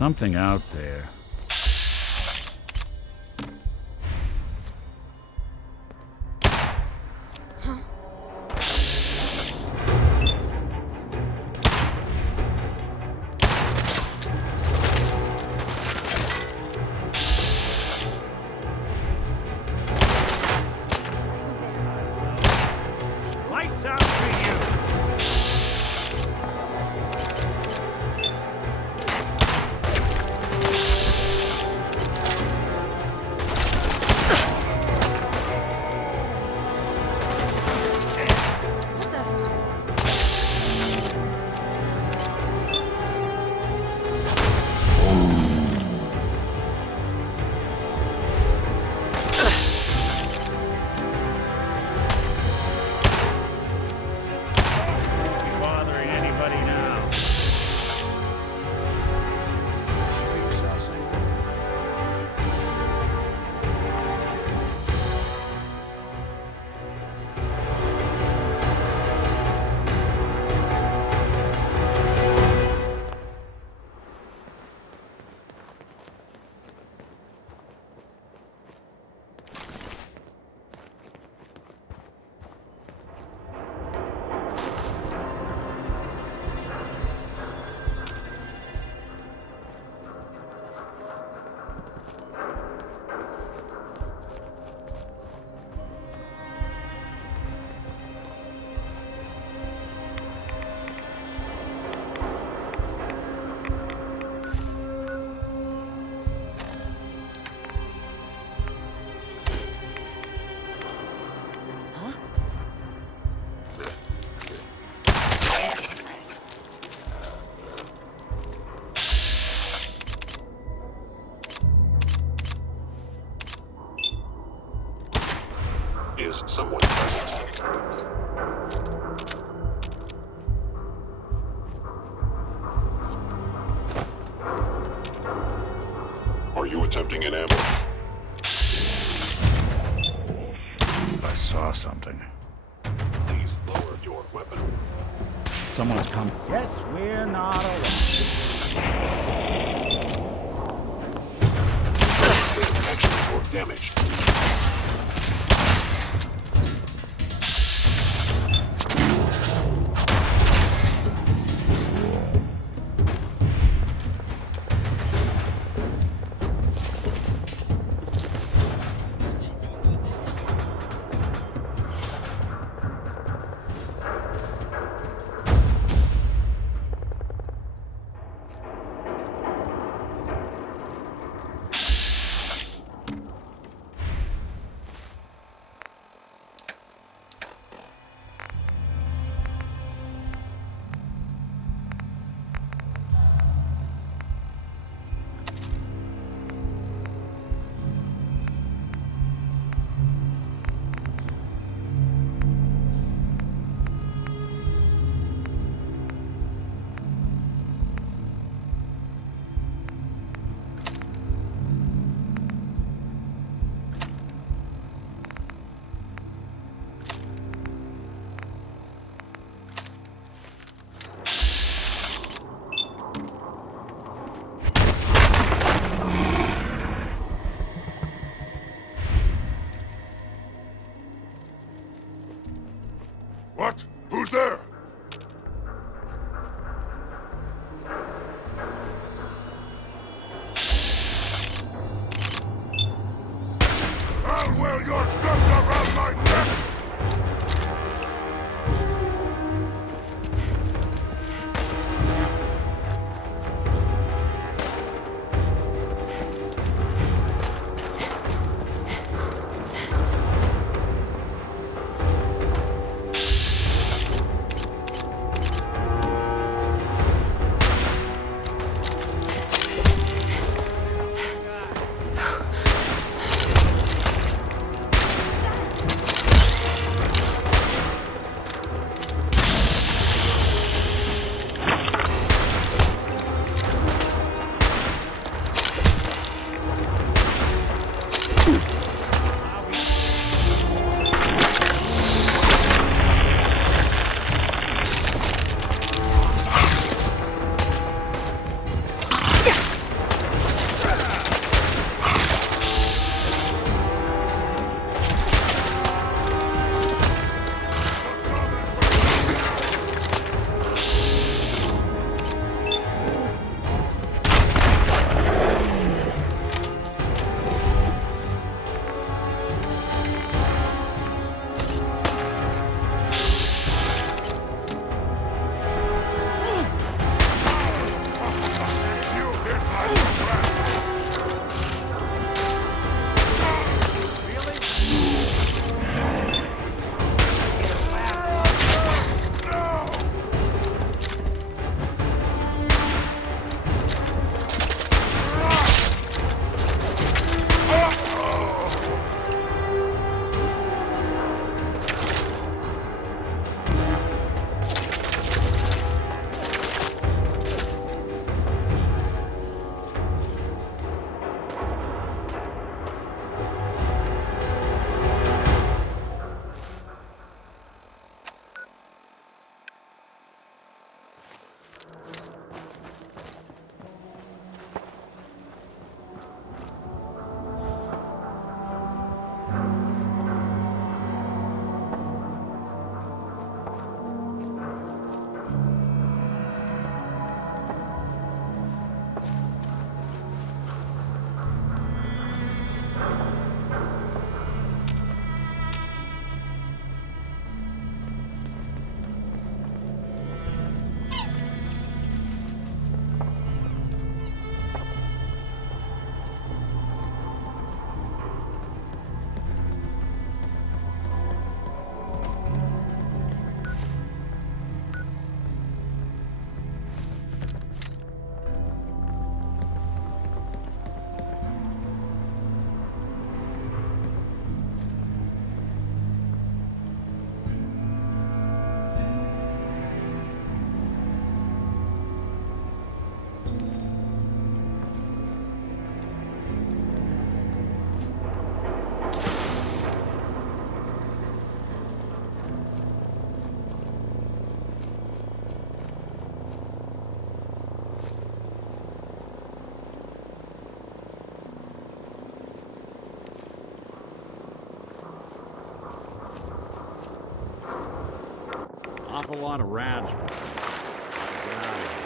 something out there. Lights out for you! Bothering anybody now? Is someone present? Are you attempting an ambush? I saw something. Please lower your weapon. Someone's come. Yes, we're not alone. Actions or damage. awful lot of rats. Get out of here.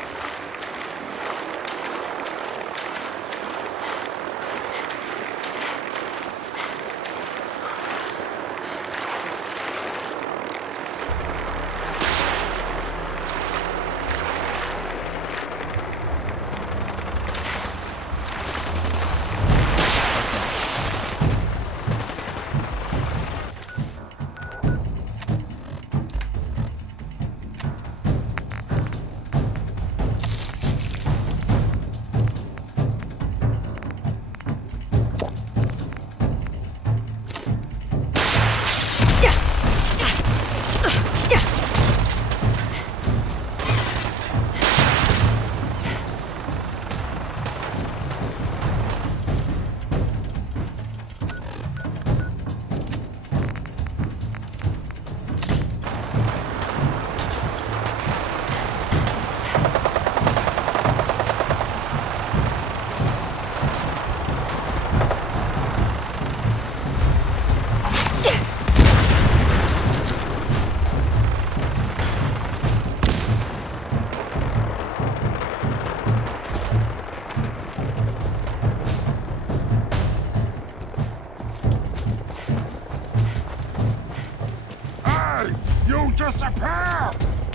You disappear!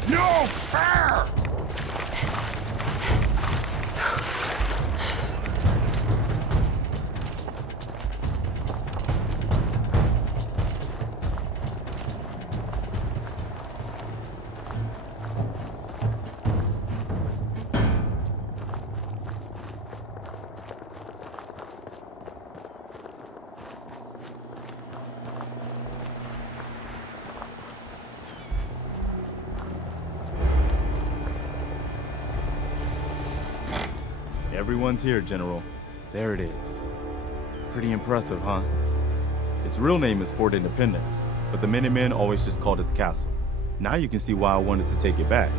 No fair! Everyone's here, General. There it is. Pretty impressive, huh? Its real name is Fort Independence, but the Minutemen always just called it the castle. Now you can see why I wanted to take it back.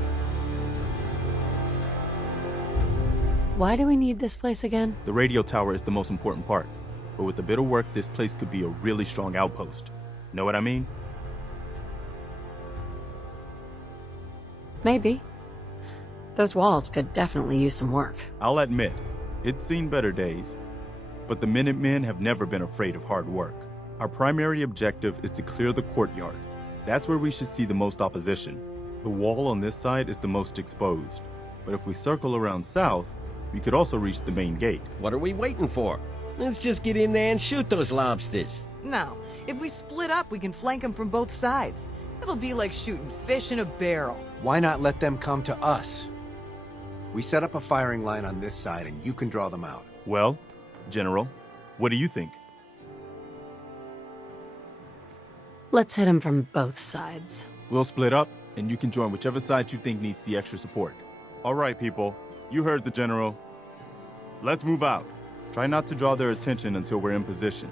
Why do we need this place again? The radio tower is the most important part, but with a bit of work, this place could be a really strong outpost. Know what I mean? Maybe. Those walls could definitely use some work. I'll admit, it's seen better days, but the Minutemen have never been afraid of hard work. Our primary objective is to clear the courtyard. That's where we should see the most opposition. The wall on this side is the most exposed, but if we circle around south, we could also reach the main gate. What are we waiting for? Let's just get in there and shoot those lobsters. No, if we split up, we can flank them from both sides. It'll be like shooting fish in a barrel. Why not let them come to us? We set up a firing line on this side and you can draw them out. Well, General, what do you think? Let's hit them from both sides. We'll split up, and you can join whichever side you think needs the extra support. All right, people. You heard the General. Let's move out. Try not to draw their attention until we're in position.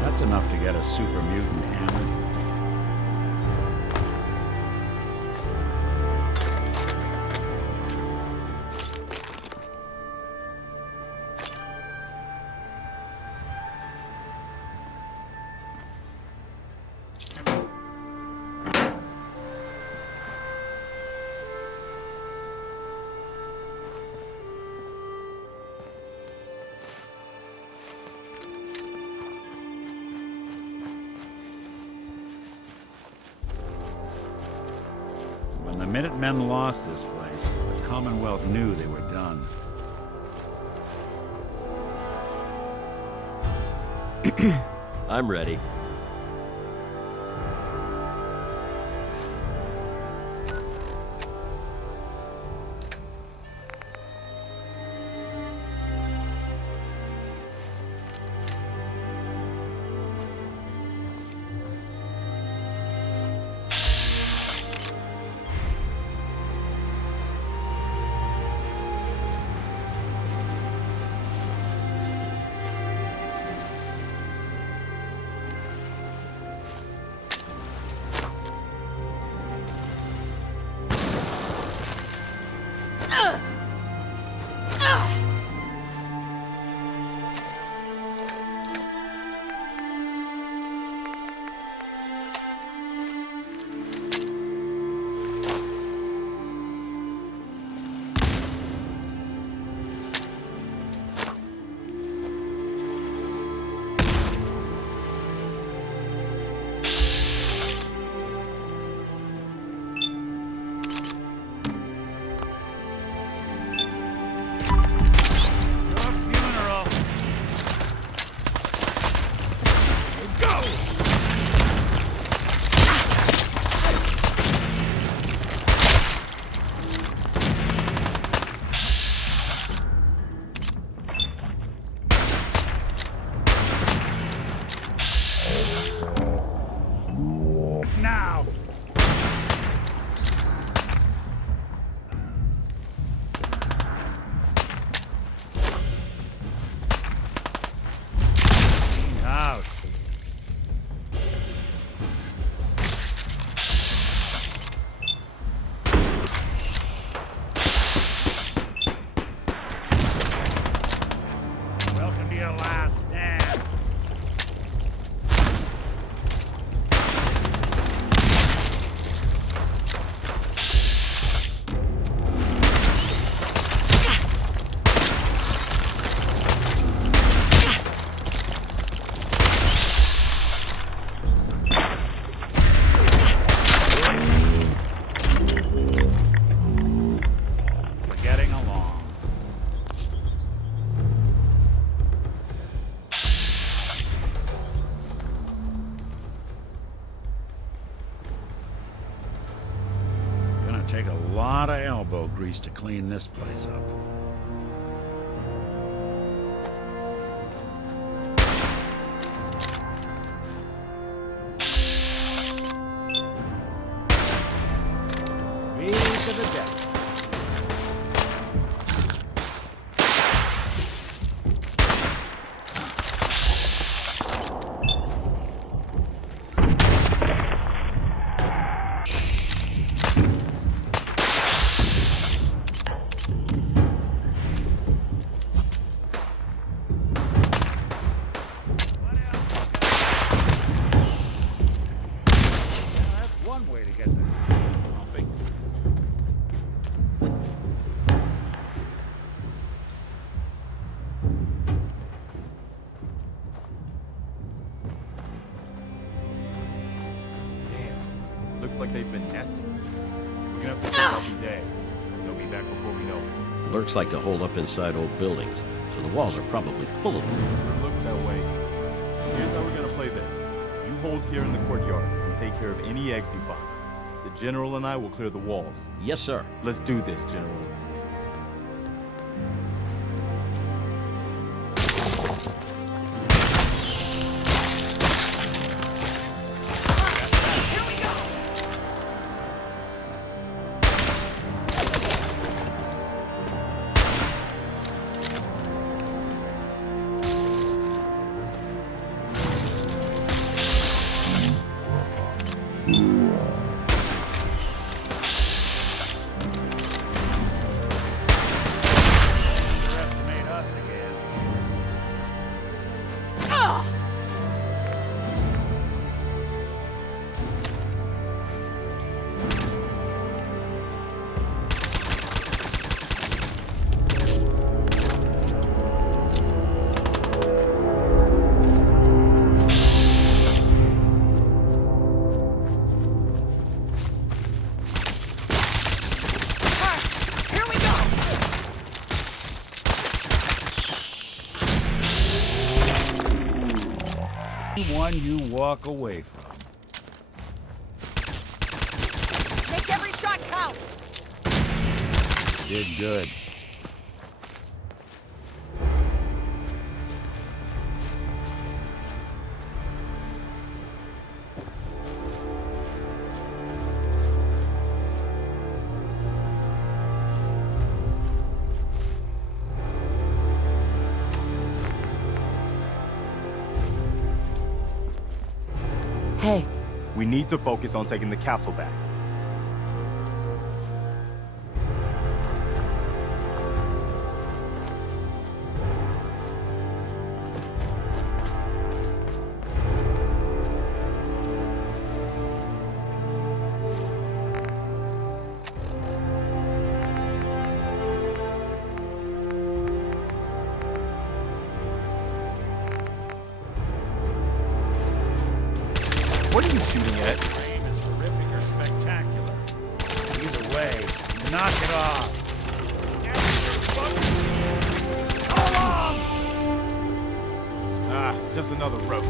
That's enough to get a super mutant hammered. When the Minutemen lost this place, the Commonwealth knew they were done. I'm ready. grease to clean this place up. Me to the deck. That's one way to get there. Pumping. Damn. Looks like they've been nesting. We're gonna have to check out these eggs. They'll be back before we know it. Lurks like to hold up inside old buildings, so the walls are probably full of them. It looks that way. Here's how we're gonna play this. You hold here in the courtyard and take care of any eggs you find. The General and I will clear the walls. Yes, sir. Let's do this, General. Underestimate us again. Here we go! One you walk away from. Make every shot count! Did good. Hey, We need to focus on taking the castle back. What are you shooting at? Aim is horrific or spectacular. Either way, knock it off. Ah, just another rope.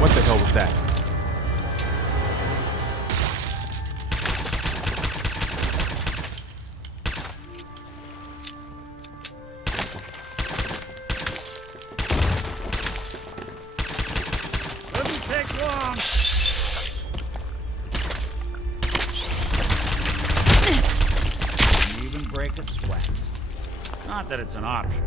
What the hell was that? Doesn't take long. Can even break a sweat. Not that it's an option.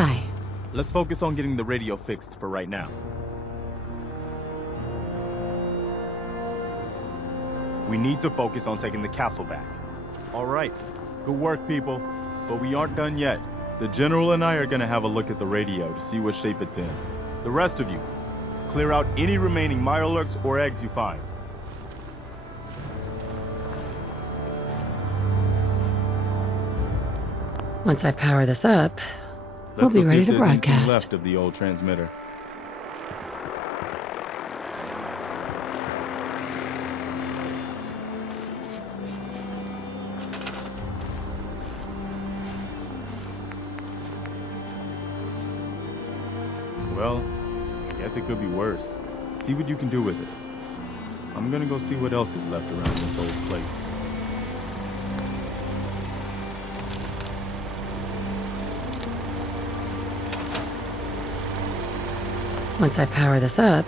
Hi. Let's focus on getting the radio fixed for right now. We need to focus on taking the castle back. All right, good work, people. But we aren't done yet. The General and I are gonna have a look at the radio to see what shape it's in. The rest of you, clear out any remaining mirelurks or eggs you find. Once I power this up, we'll Let's be go see ready if to there's anything broadcast. left of the old transmitter. Well, I guess it could be worse. See what you can do with it. I'm gonna go see what else is left around this old place. Once I power this up,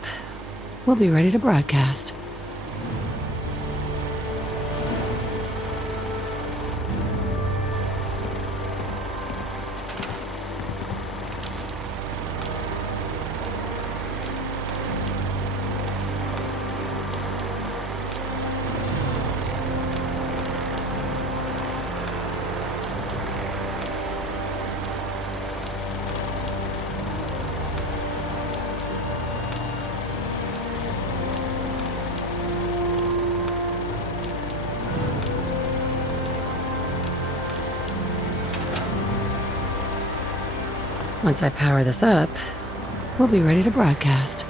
we'll be ready to broadcast. Once I power this up, we'll be ready to broadcast.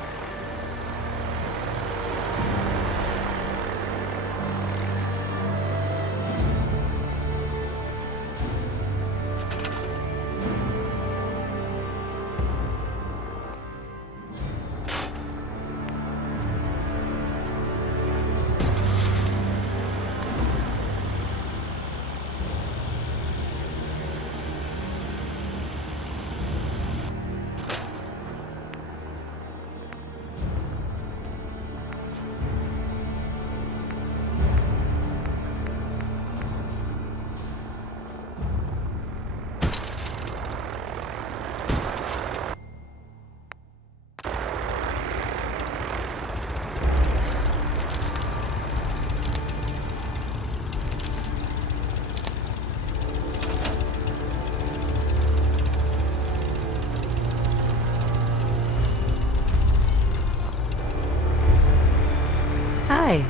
Hi.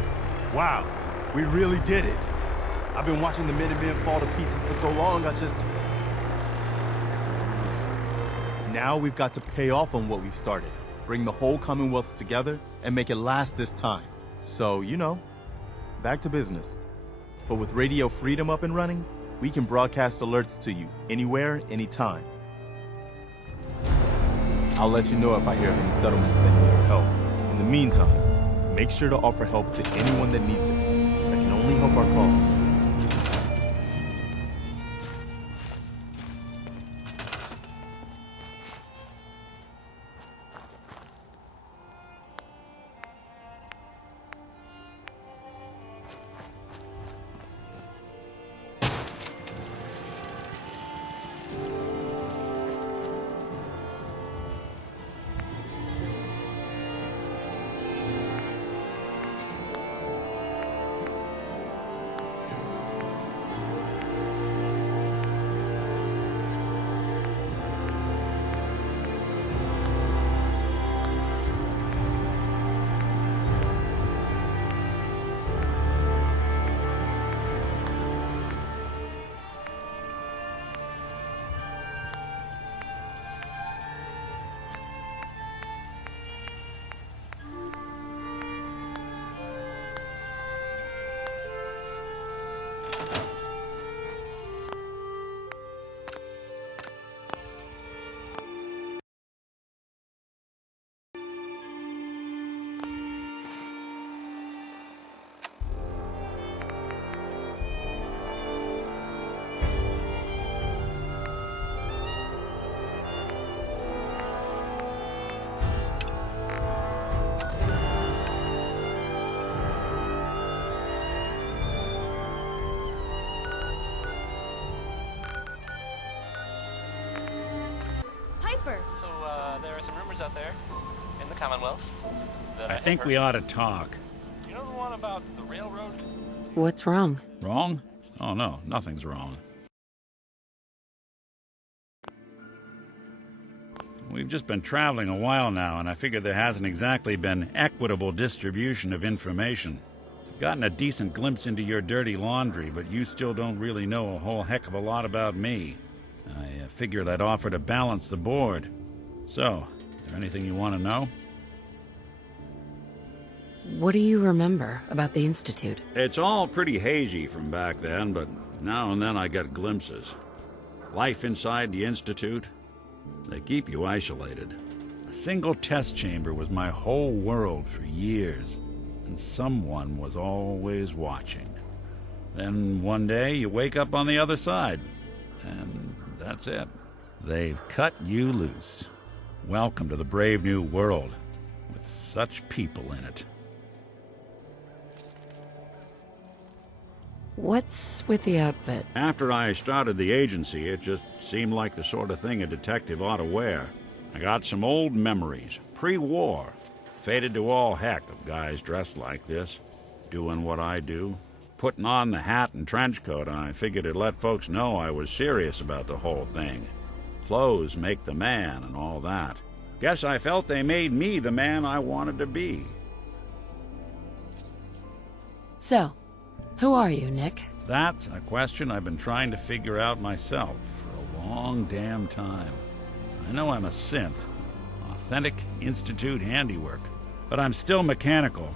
Wow, we really did it. I've been watching the Minutemen fall to pieces for so long, This is really sad. Now we've got to pay off on what we've started. Bring the whole Commonwealth together and make it last this time. So, you know, back to business. But with Radio Freedom up and running, we can broadcast alerts to you anywhere, anytime. I'll let you know if I hear of any settlements that need our help. In the meantime, make sure to offer help to anyone that needs it. That can only help our cause. out there in the Commonwealth that I think we ought to talk. You know the one about the railroad? What's wrong? Wrong? Oh, no, nothing's wrong. We've just been traveling a while now, and I figure there hasn't exactly been equitable distribution of information. I've gotten a decent glimpse into your dirty laundry, but you still don't really know a whole heck of a lot about me. I figured I'd offer to balance the board. So, is there anything you want to know? What do you remember about the Institute? It's all pretty hazy from back then, but now and then I get glimpses. Life inside the Institute, they keep you isolated. A single test chamber was my whole world for years, and someone was always watching. Then one day you wake up on the other side, and that's it. They've cut you loose. Welcome to the brave new world, with such people in it. What's with the outfit? After I started the agency, it just seemed like the sort of thing a detective ought to wear. I got some old memories, pre-war. Faded to all heck of guys dressed like this, doing what I do. Putting on the hat and trench coat, I figured it'd let folks know I was serious about the whole thing. Clothes make the man and all that. Guess I felt they made me the man I wanted to be. So, who are you, Nick? That's a question I've been trying to figure out myself for a long damn time. I know I'm a synth, authentic Institute handiwork, but I'm still mechanical,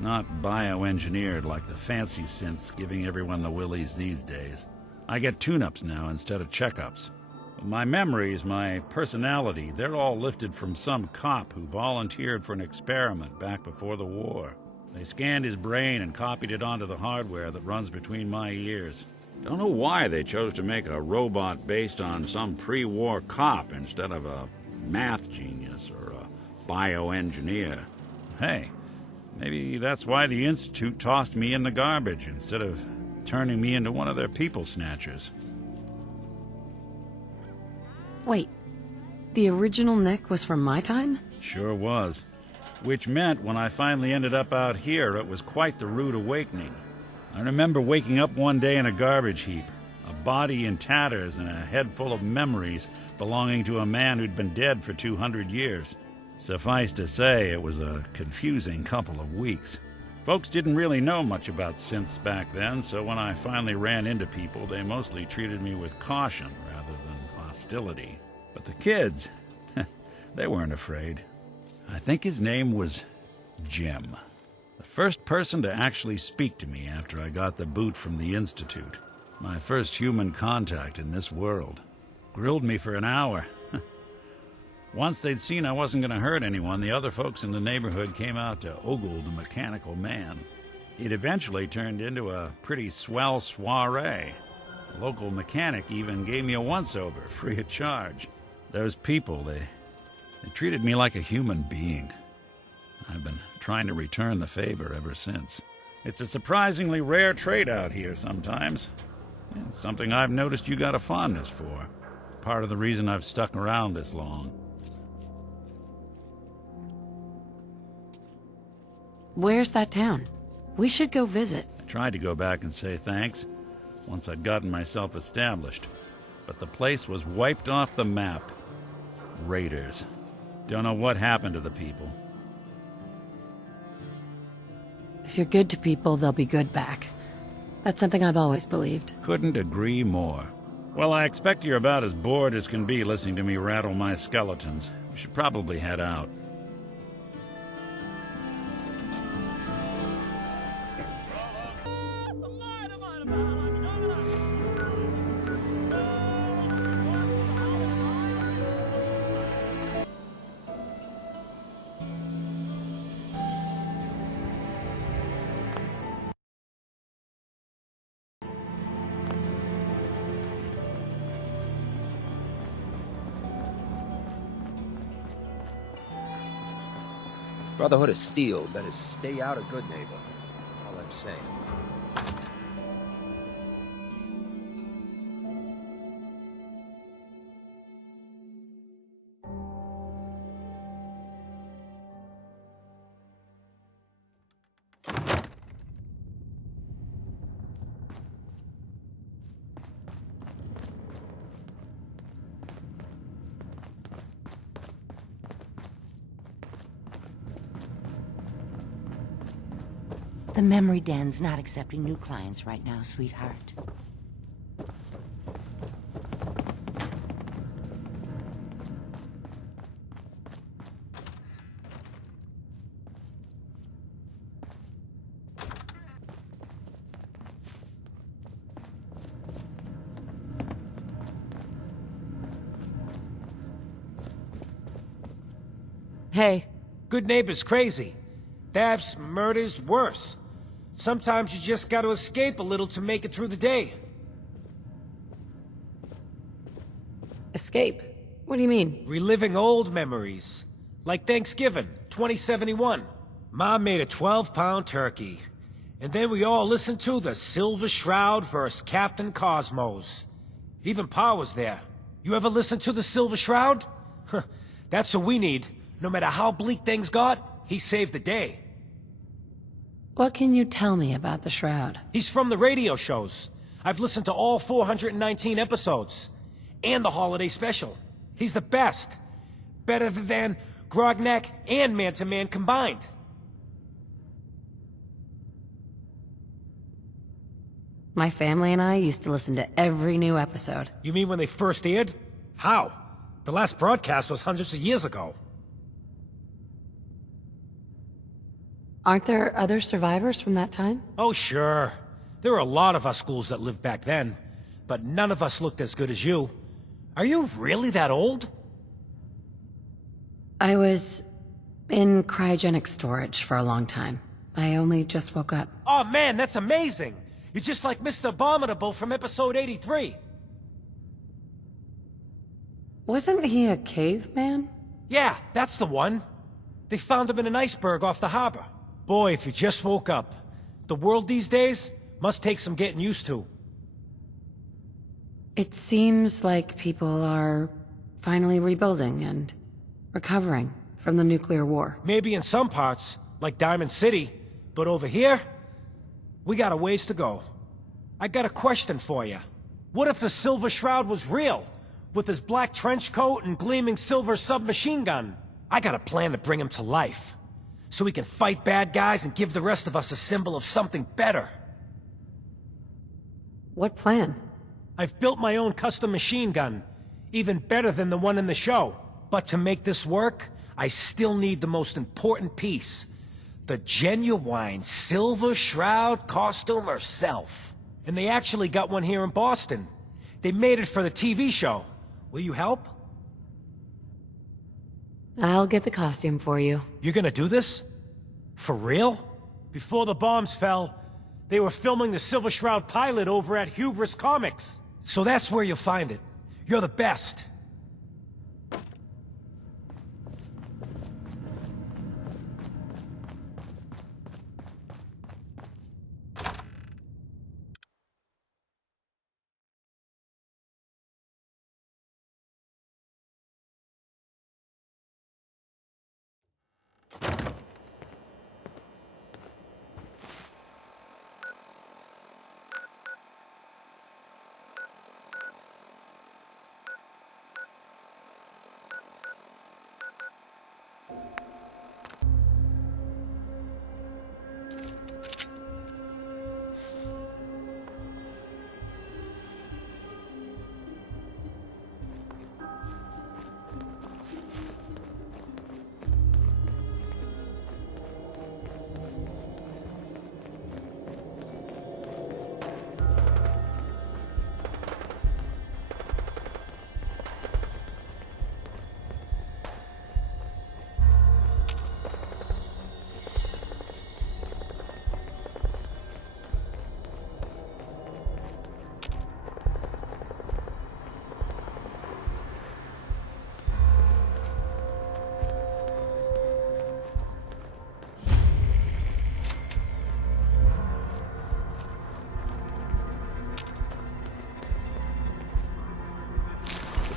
not bioengineered like the fancy synths giving everyone the willies these days. I get tune-ups now instead of checkups. But my memories, my personality, they're all lifted from some cop who volunteered for an experiment back before the war. They scanned his brain and copied it onto the hardware that runs between my ears. Don't know why they chose to make a robot based on some pre-war cop instead of a math genius or a bioengineer. Hey, maybe that's why the Institute tossed me in the garbage instead of turning me into one of their people snatchers. Wait, the original Nick was from my time? Sure was. Which meant when I finally ended up out here, it was quite the rude awakening. I remember waking up one day in a garbage heap, a body in tatters and a head full of memories belonging to a man who'd been dead for 200 years. Suffice to say, it was a confusing couple of weeks. Folks didn't really know much about synths back then, so when I finally ran into people, they mostly treated me with caution rather than hostility. But the kids, they weren't afraid. I think his name was Jim. The first person to actually speak to me after I got the boot from the Institute. My first human contact in this world. Grilled me for an hour. Once they'd seen I wasn't going to hurt anyone, the other folks in the neighborhood came out to ogle the mechanical man. It eventually turned into a pretty swell soiree. The local mechanic even gave me a once-over, free of charge. Those people, they treated me like a human being. I've been trying to return the favor ever since. It's a surprisingly rare trait out here sometimes. It's something I've noticed you got a fondness for. Part of the reason I've stuck around this long. Where's that town? We should go visit. I tried to go back and say thanks once I'd gotten myself established, but the place was wiped off the map. Raiders. Don't know what happened to the people. If you're good to people, they'll be good back. That's something I've always believed. Couldn't agree more. Well, I expect you're about as bored as can be listening to me rattle my skeletons. We should probably head out. Brotherhood of Steel better stay out of good neighbor. All I'm saying. The memory den's not accepting new clients right now, sweetheart. Hey. Good neighbors crazy. Thefts, murders, worse. Sometimes you just gotta escape a little to make it through the day. Escape? What do you mean? Reliving old memories. Like Thanksgiving, 2071. Mom made a 12-pound turkey. And then we all listened to the Silver Shroud vs. Captain Cosmos. Even Pa was there. You ever listen to the Silver Shroud? That's what we need. No matter how bleak things got, he saved the day. What can you tell me about the Shroud? He's from the radio shows. I've listened to all 419 episodes. And the holiday special. He's the best. Better than Grognak and Man to Man combined. My family and I used to listen to every new episode. You mean when they first aired? How? The last broadcast was hundreds of years ago. Aren't there other survivors from that time? Oh, sure. There were a lot of us schools that lived back then, but none of us looked as good as you. Are you really that old? I was in cryogenic storage for a long time. I only just woke up. Oh man, that's amazing! You're just like Mr. Abominable from episode 83. Wasn't he a caveman? Yeah, that's the one. They found him in an iceberg off the harbor. Boy, if you just woke up. The world these days must take some getting used to. It seems like people are finally rebuilding and recovering from the nuclear war. Maybe in some parts, like Diamond City, but over here, we got a ways to go. I got a question for you. What if the Silver Shroud was real, with his black trench coat and gleaming silver submachine gun? I got a plan to bring him to life, so we can fight bad guys and give the rest of us a symbol of something better. What plan? I've built my own custom machine gun, even better than the one in the show. But to make this work, I still need the most important piece. The genuine Silver Shroud costume herself. And they actually got one here in Boston. They made it for the TV show. Will you help? I'll get the costume for you. You're gonna do this? For real? Before the bombs fell, they were filming the Silver Shroud pilot over at Hubris Comics. So that's where you'll find it. You're the best.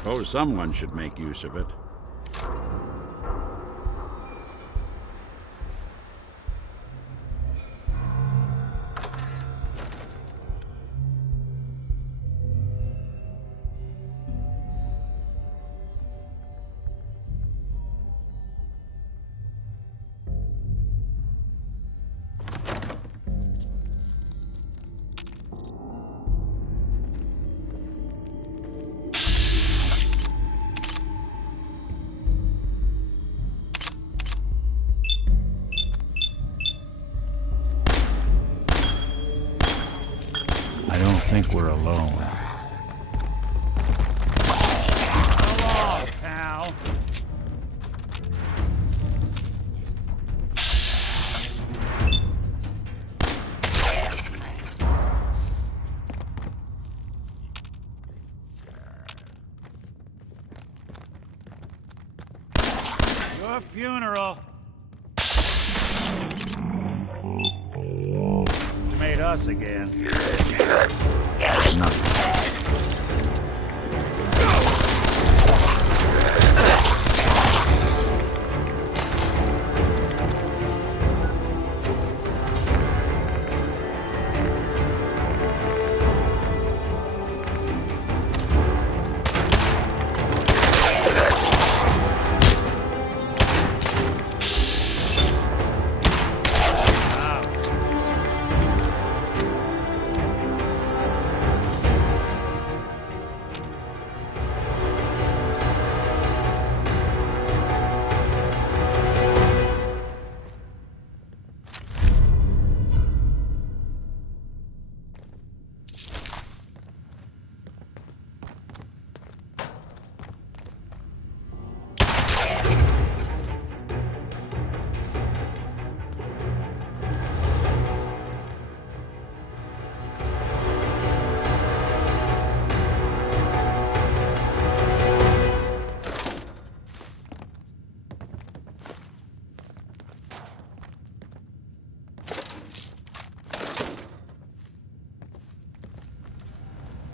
Suppose someone should make use of it. think we're alone. Hello, pal. Your funeral. You made us again. Nothing.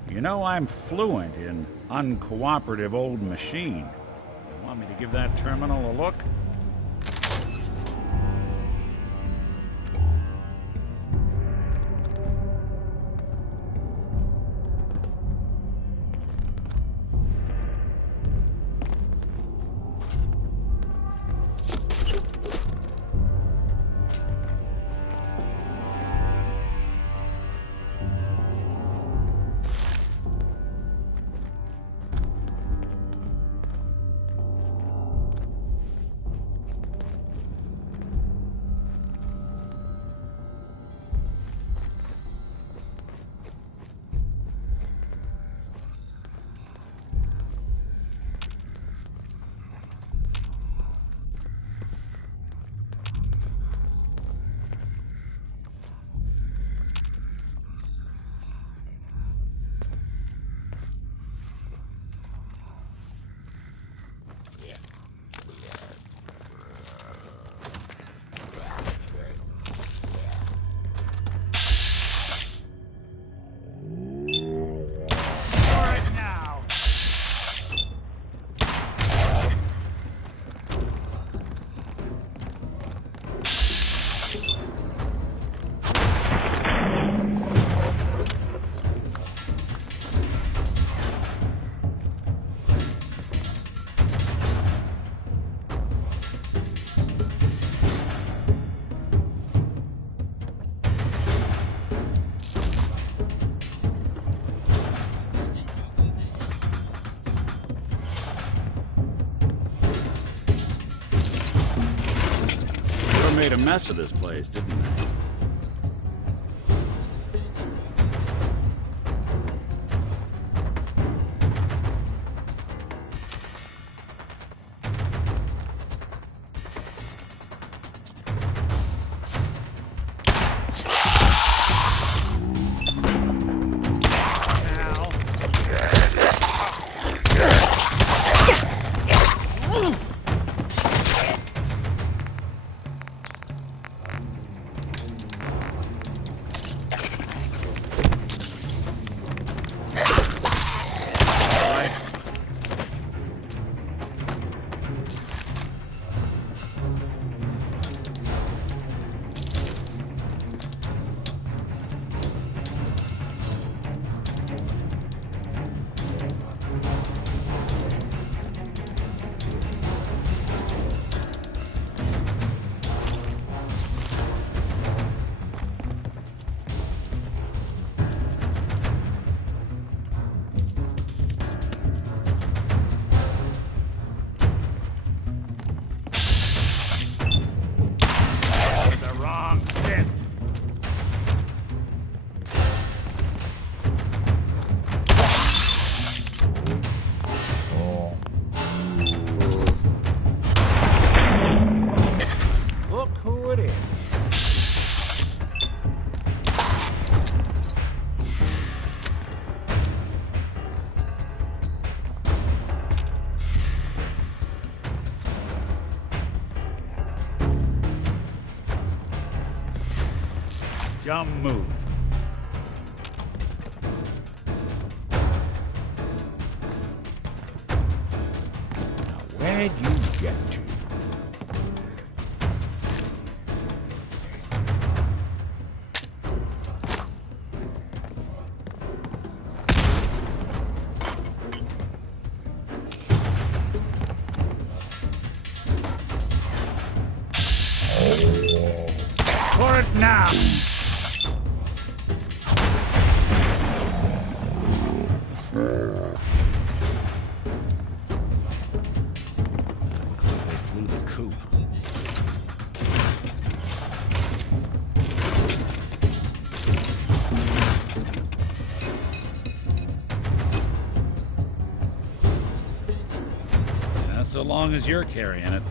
You know I'm fluent in uncooperative old machine. You want me to give that terminal a look? Made a mess of this place, didn't they? Dumb move. Where'd you get to? For it now! Looks like they flew the coop. Yeah, so long as you're carrying it.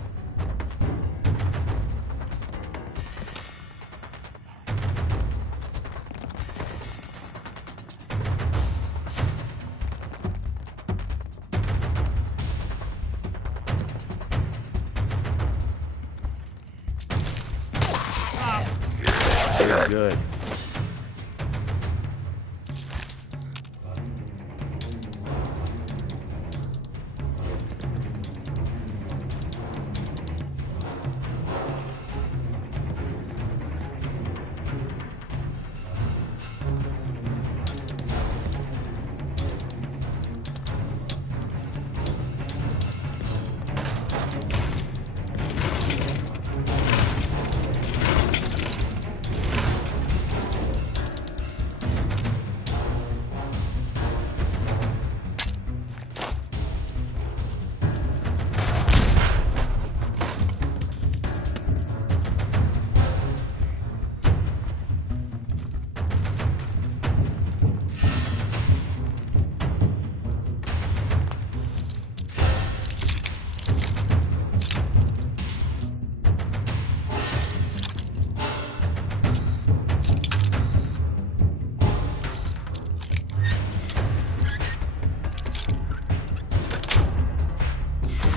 Good.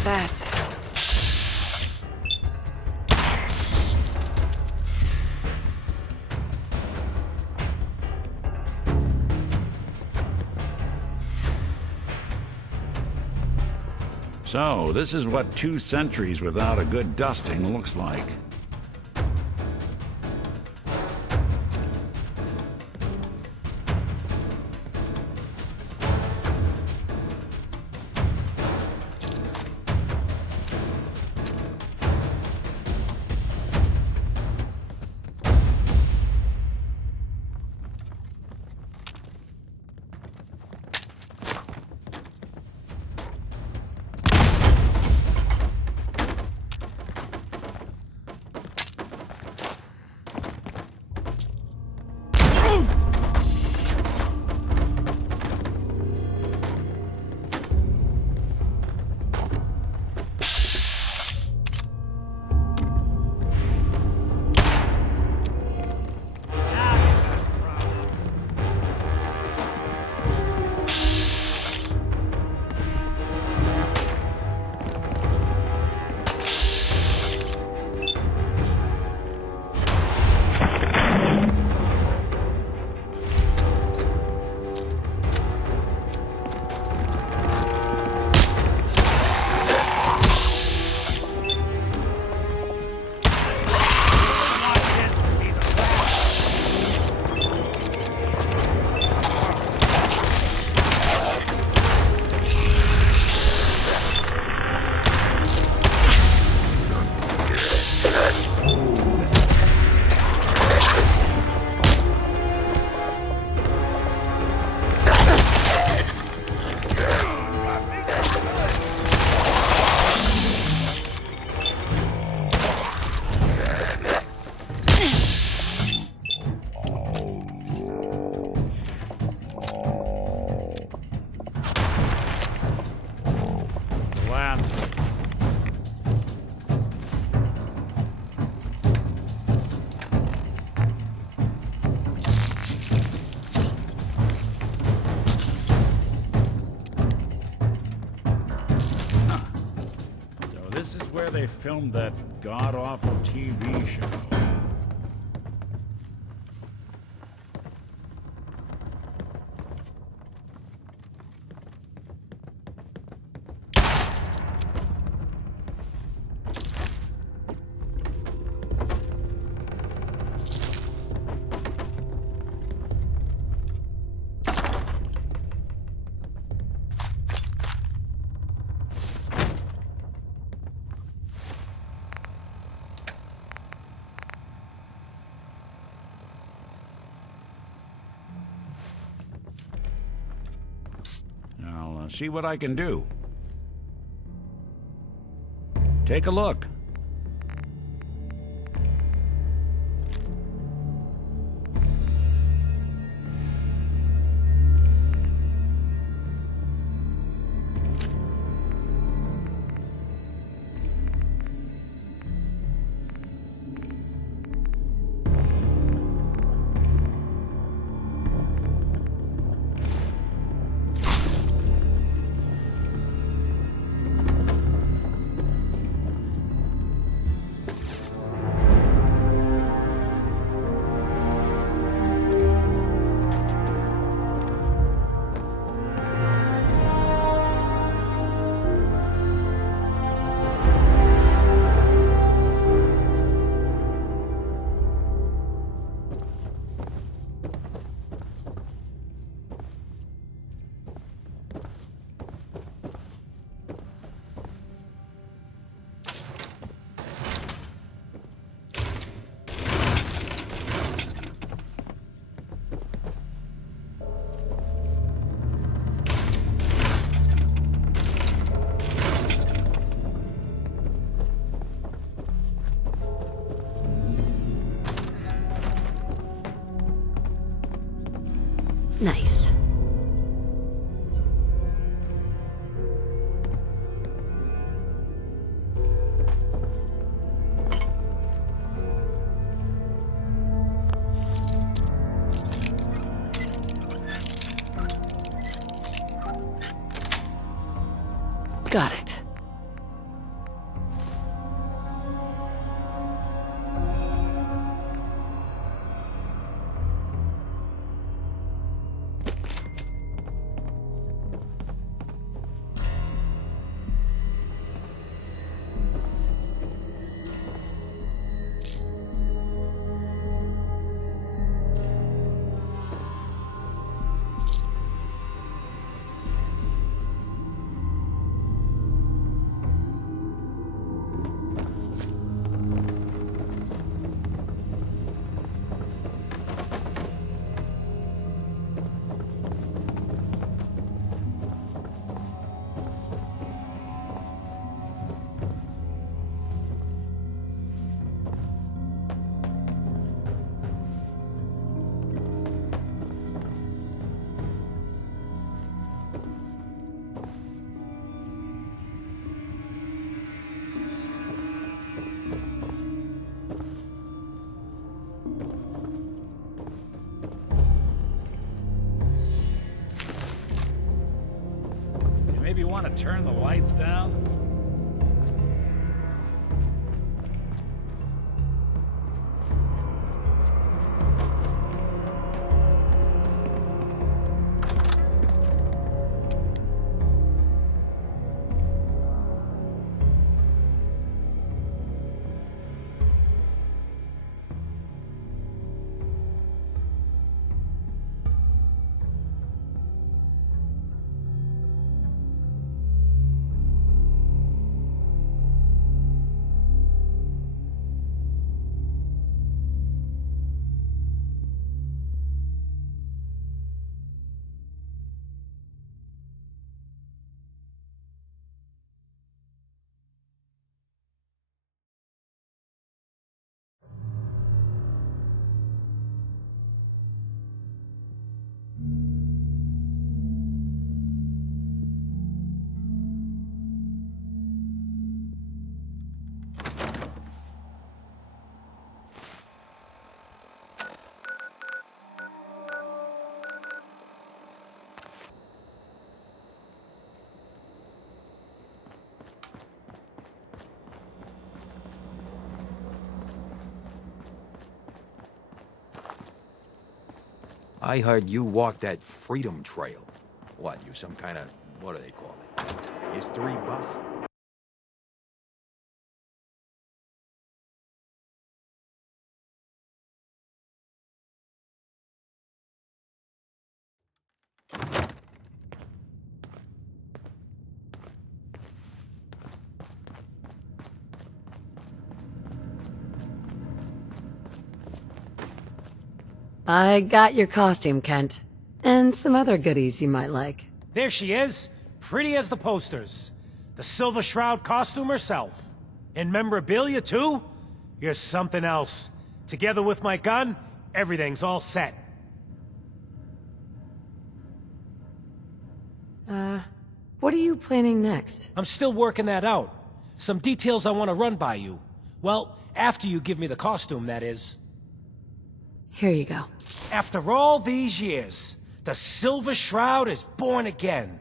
That's it. So, this is what 2 centuries without a good dusting looks like. where they filmed that god-awful TV show. I'll see what I can do. Take a look. Nice. Got it. Maybe you want to turn the lights down? I heard you walked that Freedom Trail. What, you some kind of, what do they call it? History buff? I got your costume, Kent. And some other goodies you might like. There she is. pretty as the posters. The Silver Shroud costume herself. And memorabilia, too? You're something else. Together with my gun, everything's all set. What are you planning next? I'm still working that out. Some details I want to run by you. Well, after you give me the costume, that is. Here you go. After all these years, the Silver Shroud is born again.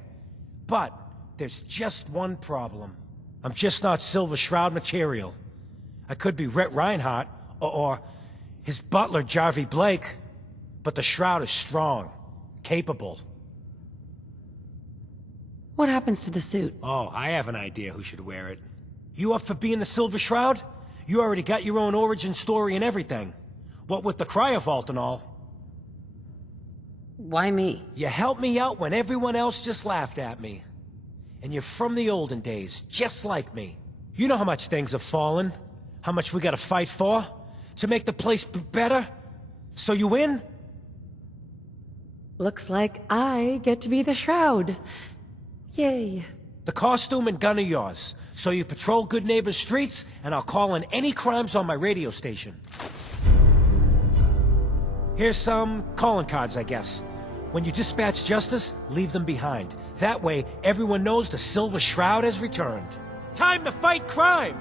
But there's just one problem. I'm just not Silver Shroud material. I could be Rhett Reinhardt, or his butler, Jarvie Blake. But the Shroud is strong, capable. What happens to the suit? Oh, I have an idea who should wear it. You up for being the Silver Shroud? You already got your own origin story and everything. What with the cryovault and all. Why me? You helped me out when everyone else just laughed at me. And you're from the olden days, just like me. You know how much things have fallen, how much we gotta fight for, to make the place better. So you win? Looks like I get to be the Shroud. Yay. The costume and gun are yours, so you patrol Good Neighbor's streets, and I'll call in any crimes on my radio station. Here's some calling cards, I guess. When you dispatch justice, leave them behind. That way, everyone knows the Silver Shroud has returned. Time to fight crime!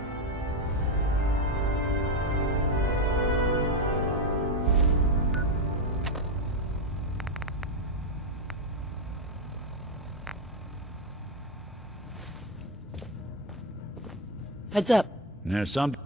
Heads up. There's something.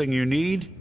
You need?